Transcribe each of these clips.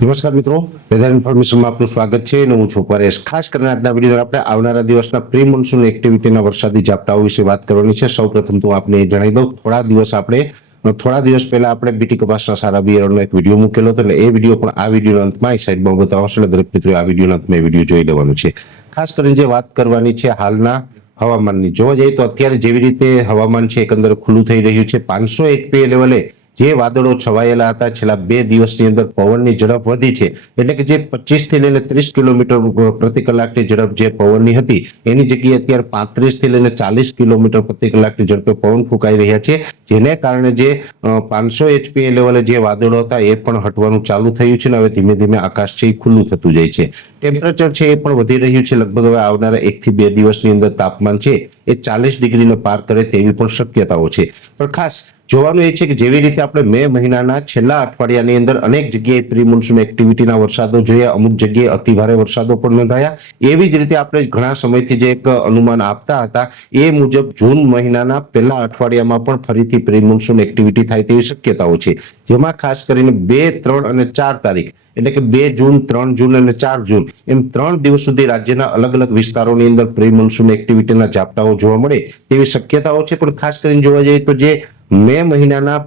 નમસ્કાર મિત્રો, વેધર ઇન્ફોર્મેશનમાં આપનું સ્વાગત છે અને હું છું પરેશ। ખાસ કરીને આજના વિડીયોમાં આપણે આવનારા દિવસના પ્રી મોન્સૂન એક્ટિવિટીના વરસાદી ઝાપટાઓ વિશે વાત કરવાની છે। સૌપ્રથમ તો આપને એ જણાવી દઉં, થોડા દિવસ પહેલા આપણે બીટી કપાસના સારા બિયારણનો એક વિડીયો મૂકેલો હતો, એટલે એ વિડીયો પણ આ વિડીયોના અંતમાં સાઈડમાં બતાવશે, એટલે દરેક મિત્રો આ વિડીયોના અંતમાં એ વિડીયો જોઈ લેવાનું છે। ખાસ કરીને જે વાત કરવાની છે હાલના હવામાનની, જોવા જઈએ તો અત્યારે જેવી રીતે હવામાન છે એકંદરે ખુલ્લું થઈ રહ્યું છે। 500 HPA લેવલે જે વાદળો છવાયેલા હતા, છેલ્લા 2 દિવસની અંદર પવનની ઝડપ વધી છે, એટલે કે જે 25 થી લઈને 30 કિલોમીટર પ્રતિ કલાકની ઝડપ જે પવનની હતી, એની જગ્યાએ અત્યારે 35 થી લઈને 40 કિલોમીટર પ્રતિ કલાકની ઝડપે પવન ફૂંકાઈ રહ્યા છે, જેને કારણે જે 500 HPA લેવલે જે વાદળો હતા એ પણ હટવાનું ચાલુ થયું છે અને હવે ધીમે ધીમે આકાશ છે એ ખુલ્લું થતું જાય છે। ટેમ્પરેચર છે એ પણ વધી રહ્યું છે, લગભગ હવે આવનારા 1 થી 2 દિવસની અંદર તાપમાન છે એ 40 ડિગ્રીને પાર કરે તેવી પણ શક્યતાઓ છે। પણ ખાસ જોવાનું એ છે કે જેવી રીતે આપણે મે મહિનાના છેલ્લા અઠવાડિયાની અંદર અનેક જગ્યાએ પ્રી મોન્સૂન એક્ટિવિટીના વરસાદો જોયા, અમુક જગ્યાએ અતિ ભારે વરસાદો પણ નોંધાયા, એવી જ રીતે આપણે ઘણા સમયથી જે એક અનુમાન આપતા હતા એ મુજબ જૂન મહિનાના પહેલા અઠવાડિયામાં પણ ફરીથી પ્રી મોન્સૂન એક્ટિવિટી થાય તેવી શક્યતાઓ છે, જેમાં ખાસ કરીને 2, 3 અને 4 તારીખ એટલે કે 2 જૂન, 3 જૂન અને 4 જૂન એમ 3 દિવસ સુધી રાજ્યના અલગ અલગ વિસ્તારોની અંદર પ્રી મોન્સૂન એક્ટિવિટીના ઝાપટાઓ જોવા મળે તેવી શક્યતાઓ છે। પણ ખાસ કરીને જોવા જઈએ તો જે મે મહિનાના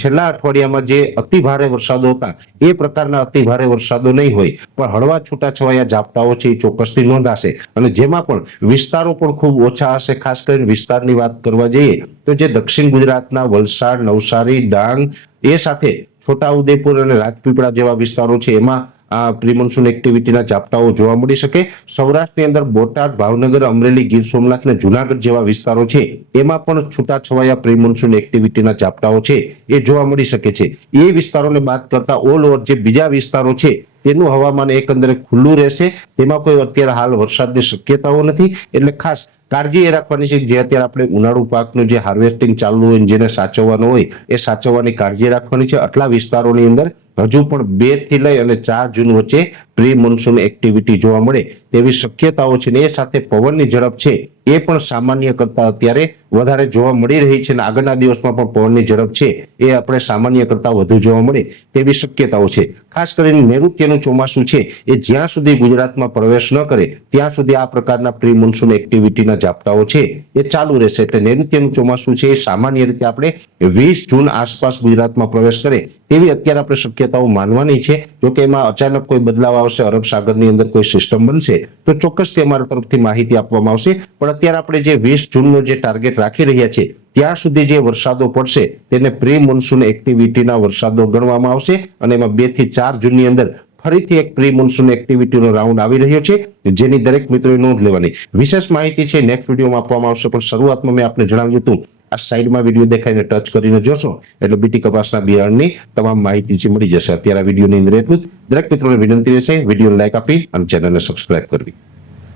છેલ્લા અઠવાડિયામાં જે અતિ ભારે વરસાદો હતા એ પ્રકારના અતિ ભારે વરસાદો નહીં હોય, પણ હળવા છૂટાછવાયા ઝાપટાઓ છે એ ચોક્કસથી નોંધાશે અને જેમાં પણ વિસ્તારો પણ ખૂબ ઓછા હશે। ખાસ કરીને વિસ્તારની વાત કરવા જઈએ તો જે દક્ષિણ ગુજરાતના વલસાડ, નવસારી, ડાંગ એ સાથે છોટાઉદેપુર અને રાજપીપળા જેવા વિસ્તારો છે એમાં આ પ્રી મોન્સૂન એક્ટિવિટીના ઝાપટાઓ જોવા મળી શકે। સૌરાષ્ટ્રની અંદર બોટાદ, ભાવનગર, અમરેલી, ગીર સોમનાથ અને જુનાગઢ જેવા વિસ્તારો છે એમાં પણ છૂટાછવાયા પ્રી મોન્સૂન એક્ટિવિટીના ઝાપટાઓ છે એ જોવા મળી શકે છે। એ વિસ્તારોને બાદ કરતા ઓલ ઓવર જે બીજા વિસ્તારો છે તેનું હવામાન એકંદરે ખુલ્લું રહેશે, તેમાં કોઈ અત્યારે હાલ વરસાદની શક્યતાઓ નથી, એટલે ખાસ કાળજી એ રાખવાની છે જે અત્યારે આપણે ઉનાળુ પાકનું જે હાર્વેસ્ટિંગ ચાલુ હોય જેને સાચવવાનું હોય એ સાચવવાની કાળજી રાખવાની છે। આટલા વિસ્તારોની અંદર હજુ પણ 2 થી લઈ અને 4 જૂન વચ્ચે પ્રી મોન્સૂન એક્ટિવિટી જોવા મળે તેવી શક્યતાઓ છે, ને એ સાથે પવનની ઝડપ છે એ પણ સામાન્ય કરતા અત્યારે વધારે જોવા મળી રહી છે, અને આગળના દિવસમાં પણ પવનની ઝડપ છે એ આપણે સામાન્ય કરતા વધુ જોવા મળે તેવી શક્યતાઓ છે। ખાસ કરીને નૈઋત્યનું ચોમાસું છે એ જ્યાં સુધી ગુજરાતમાં પ્રવેશ ન કરે ત્યાં સુધી આ પ્રકારના પ્રી મોન્સૂન એક્ટિવિટીના ઝાપટાઓ છે એ ચાલુ રહેશે, એટલે નૈઋત્યનું ચોમાસું છે એ સામાન્ય રીતે આપણે 20 જૂન આસપાસ ગુજરાતમાં પ્રવેશ કરે તેવી અત્યારે આપણે શક્યતાઓ માનવાની છે। જોકે એમાં અચાનક કોઈ બદલાવ આવશે, અરબ સાગરની અંદર કોઈ સિસ્ટમ બનશે તો ચોક્કસથી અમારા તરફથી માહિતી આપવામાં આવશે, પણ અત્યારે આપણે જે 20 જૂનનો જે ટાર્ગેટ રાખી રહ્યા છે ત્યાં સુધી જે વરસાદો પડશે તેને પ્રી મોન્સૂન એક્ટિવિટીના વરસાદો ગણવામાં આવશે, અને એમાં 2 થી 4 જૂનની અંદર ફરીથી એક પ્રી મોન્સૂન એક્ટિવિટીનો રાઉન્ડ આવી રહ્યો છે, જેની દરેક મિત્રોએ નોંધ લેવાની। વિશેષ માહિતી છે નેક્સ્ટ વિડીયોમાં આપવામાં આવશે, પણ શરૂઆતમાં મેં આપને જણાવ્યું હતું આ સાઈડમાં વિડીયો દેખાઈને ટચ કરીને જોશો એટલે બીટી કપાસના બિયારણની તમામ માહિતી છે મળી જશે। અત્યારે આ વિડીયોની અંદર એટલું જ। દરેક મિત્રોને વિનંતી રહેશે વિડીયોને લાઈક આપી અને ચેનલને સબસ્ક્રાઇબ કરવી।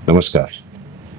નમસ્કાર।